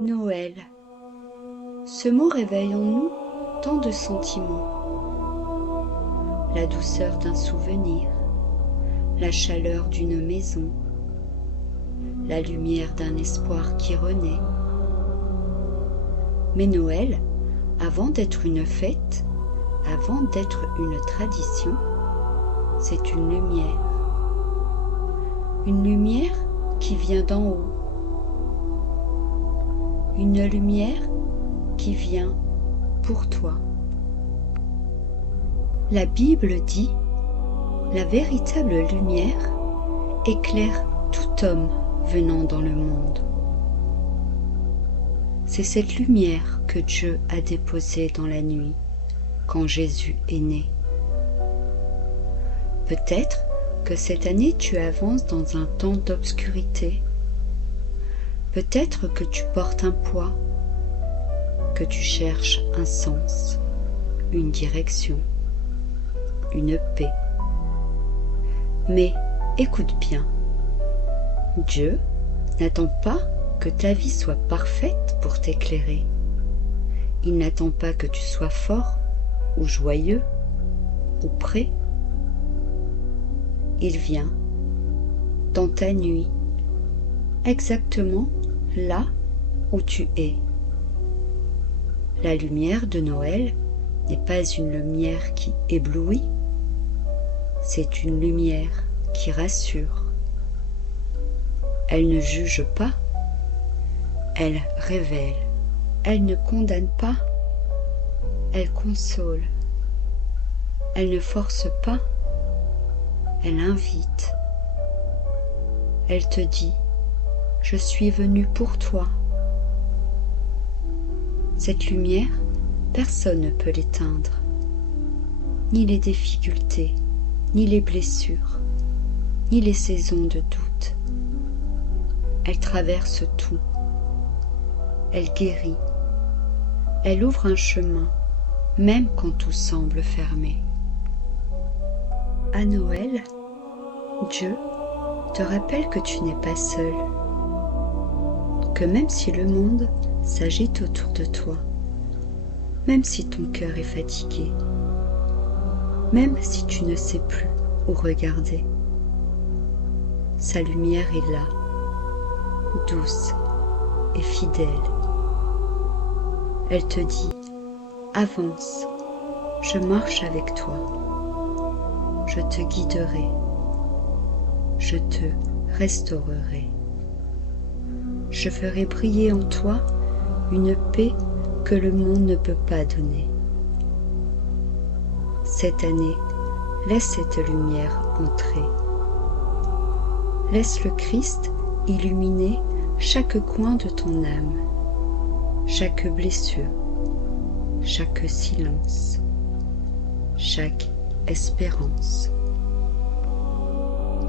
Noël. Ce mot réveille en nous tant de sentiments. La douceur d'un souvenir, la chaleur d'une maison, la lumière d'un espoir qui renaît. Mais Noël, avant d'être une fête, avant d'être une tradition, c'est une lumière. Une lumière qui vient d'en haut. Une lumière qui vient pour toi. La Bible dit, la véritable lumière éclaire tout homme venant dans le monde. C'est cette lumière que Dieu a déposée dans la nuit, quand Jésus est né. Peut-être que cette année tu avances dans un temps d'obscurité. Peut-être que tu portes un poids, que tu cherches un sens, une direction, une paix. Mais écoute bien, Dieu n'attend pas que ta vie soit parfaite pour t'éclairer. Il n'attend pas que tu sois fort ou joyeux ou prêt. Il vient dans ta nuit, exactement là où tu es. La lumière de Noël n'est pas une lumière qui éblouit, c'est une lumière qui rassure. Elle ne juge pas, elle révèle, elle ne condamne pas, elle console, elle ne force pas, elle invite. Elle te dit, je suis venue pour toi. Cette lumière, personne ne peut l'éteindre, ni les difficultés, ni les blessures, ni les saisons de doute. Elle traverse tout. Elle guérit. Elle ouvre un chemin, même quand tout semble fermé. À Noël, Dieu te rappelle que tu n'es pas seul, que même si le monde s'agite autour de toi, même si ton cœur est fatigué, même si tu ne sais plus où regarder, sa lumière est là, douce et fidèle. Elle te dit, avance, je marche avec toi, je te guiderai, je te restaurerai. Je ferai briller en toi une paix que le monde ne peut pas donner. Cette année, laisse cette lumière entrer. Laisse le Christ illuminer chaque coin de ton âme, chaque blessure, chaque silence, chaque espérance.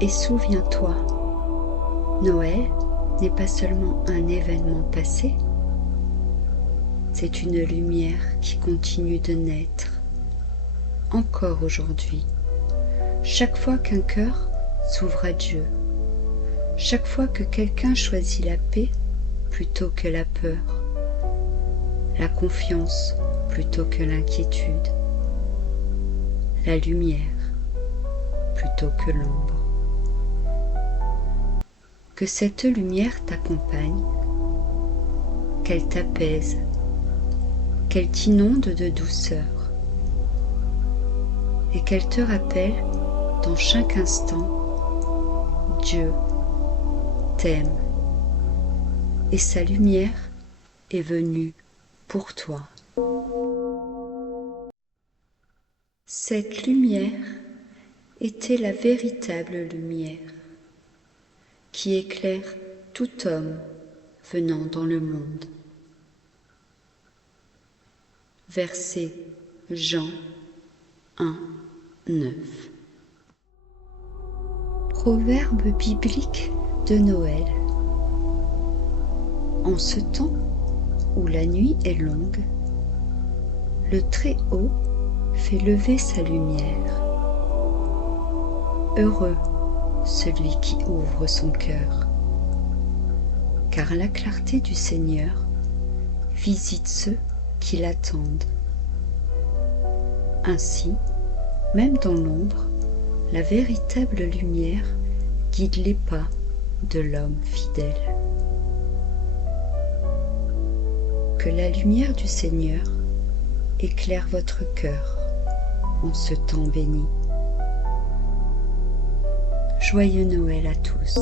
Et souviens-toi, Noël n'est pas seulement un événement passé, c'est une lumière qui continue de naître, encore aujourd'hui, chaque fois qu'un cœur s'ouvre à Dieu, chaque fois que quelqu'un choisit la paix plutôt que la peur, la confiance plutôt que l'inquiétude, la lumière plutôt que l'ombre. Que cette lumière t'accompagne, qu'elle t'apaise, qu'elle t'inonde de douceur et qu'elle te rappelle dans chaque instant, Dieu t'aime et sa lumière est venue pour toi. Cette lumière était la véritable lumière qui éclaire tout homme venant dans le monde. Verset Jean 1, 9. Proverbe biblique de Noël. En ce temps où la nuit est longue, le Très-Haut fait lever sa lumière. Heureux celui qui ouvre son cœur, car la clarté du Seigneur visite ceux qui l'attendent. Ainsi, même dans l'ombre, la véritable lumière guide les pas de l'homme fidèle. Que la lumière du Seigneur éclaire votre cœur en ce temps béni. Joyeux Noël à tous.